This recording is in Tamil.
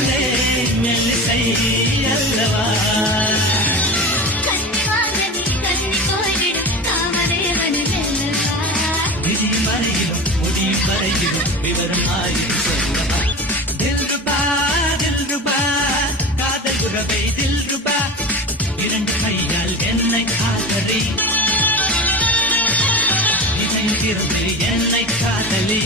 காதலே மெல்லிசை அல்லவா விதி மறையிலும் முடி மறையிலும் விவரம் ஆயும் சொல்லவா தில் ரூபா காதல் உறவை தில் ரூபா இரண்டு கையால் என்னை காதலி இணைந்திருந்து என்னை காதலி